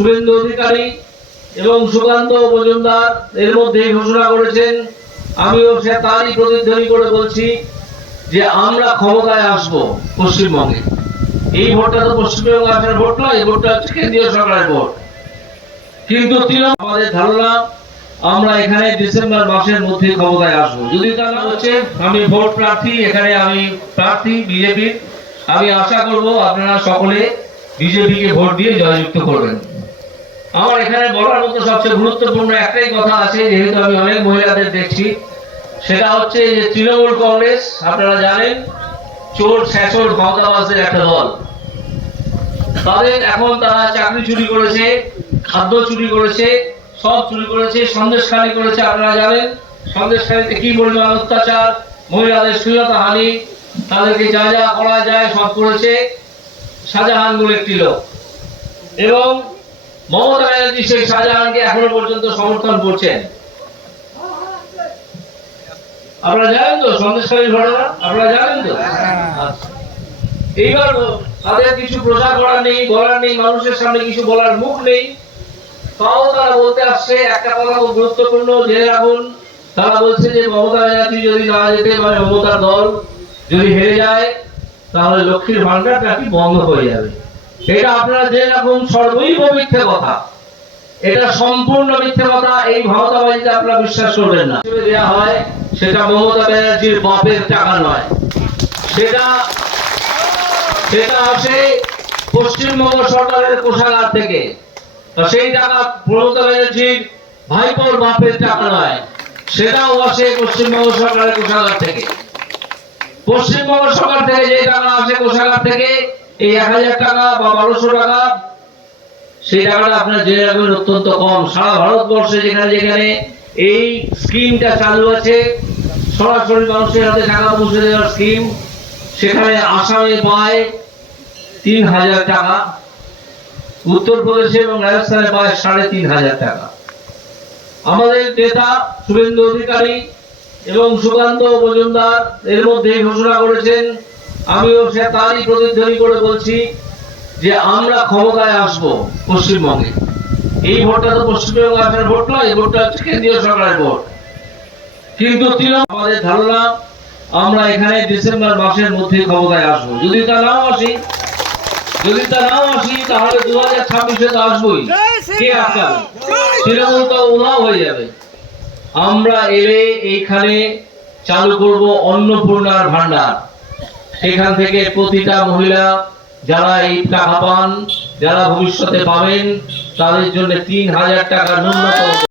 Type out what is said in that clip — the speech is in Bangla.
শুভেন্দু অধিকারী এবং সুকান্ত মজুমদার এর মধ্যে ঘোষণা করেছেন, আমিও সে তারই প্রতিধ্বনি করে বলছি যে আমরা ক্ষমতায় আসব পশ্চিমবঙ্গে। এই ভোটটা তো পশ্চিমবঙ্গে আসার ভোট নয়, এই ভোটটা হচ্ছে কেন্দ্রীয় সরকারের ভোট। কিন্তু আমাদের ধারণা আমরা এখানে ডিসেম্বর মাসের মধ্যে ক্ষমতায় আসবো। যদি তা না হচ্ছে, আমি ভোট প্রার্থী, এখানে আমি প্রার্থী বিজেপির। আমি আশা করব আপনারা সকলে বিজেপিকে ভোট দিয়ে জয়যুক্ত করবেন। আমার এখানে বলার মতো সবচেয়ে গুরুত্বপূর্ণ একটাই কথা আছে, যেহেতু আমি অনেক মহিলাদের দেখছি, সেটা হচ্ছে যে তৃণমূল কংগ্রেস আপনারা জানেন চোর ছেচর ক্ষমতাবাজদের একটা দল। তাদের এখন তারা চাকরি চুরি করেছে, খাদ্য চুরি করেছে, সব চুরি করেছে, সন্দেশখালী করেছে। আপনারা জানেন সন্দেশখালীতে কি পরিমাণ অত্যাচার, মহিলাদের শ্লীলতাহানি, তাদেরকে যা যা করা যায় সব করেছে শাহজাহান বলে একটি লোক। এবং মমতা ব্যানার্জি সেই শাহজাহানকে এখনো পর্যন্ত সমর্থন করছেন। আপনারা জানেন তো সন্দেশখালীর ঘটনা, আপনারা জানেন তো। এইবার তাদের কিছু প্রচার করার নেই, বলার নেই, মানুষের সামনে কিছু বলার মুখ নেই, তাও তারা বলতে আসছে একটা কথা খুব গুরুত্বপূর্ণ জেনে রাখুন। তারা বলছে যে মমতা ব্যানার্জি যদি না যেতে পারে, মমতার দল যদি হেরে যায়, তাহলে লক্ষ্মীর ভান্ডার নাকি বন্ধ হয়ে যাবে। এটা আপনারা জেনে রাখুন, সর্বৈব মিথ্যে কথা, এটা সম্পূর্ণ মিথ্যে কথা। এই ভাওতাবাজিতে আপনারা বিশ্বাস করবেন না। দেওয়া হয় সেটা মমতা ব্যানার্জির বাপের টাকা নয়, সেটা আসে পশ্চিমবঙ্গ সরকারের কোষাগার থেকে। সেই টাকা মমতা ব্যানার্জির ভাইপোর বাপের টাকা নয়, সেটাও আসে পশ্চিমবঙ্গ সরকারের কোষাগার থেকে। পশ্চিমবঙ্গ সরকার থেকে যে টাকা আসে কোষাগার থেকে, এই 1000 টাকা বা 1200 টাকা, সেই টাকাটা আপনারা জেনে রাখবেন অত্যন্ত কম। সারা ভারতবর্ষে যেখানে যেখানে এই স্কিমটা চালু আছে, সরাসরি মানুষের হাতে টাকা পৌঁছে দেওয়ার স্কিম, সেখানে আসামে পায় 3000 টাকা, উত্তরপ্রদেশে এবং রাজস্থানে পায় 3500 টাকা। আমাদের নেতা শুভেন্দু অধিকারী এবং সুকান্ত মজুমদার এর মধ্যে ঘোষণা করেছেন, আমিও সে তারই প্রতিধ্বনি করে বলছি যে আমরা ক্ষমতায় আসব পশ্চিমবঙ্গে। এই ভোটটা তো পশ্চিমবঙ্গে আসার ভোট নয়, এই ভোটটা হচ্ছে কেন্দ্রীয় সরকারের ভোট। কিন্তু আমাদের ধারণা আমরা এখানে ডিসেম্বর মাসের মধ্যে ক্ষমতায় আসবো। যদি তা নাও আসি, তাহলে 2026-এ তো আসবোই। কে আটকাবে? তৃণমূল তো উধাও হয়ে যাবে। আমরা এলে এইখানে চালু করব অন্নপূর্ণার ভান্ডার। সেখান থেকে প্রতিটা মহিলা যারা এই টাকা পান, যারা ভবিষ্যতে পাবেন, তাদের জন্য 3000 টাকা ন্যূনতম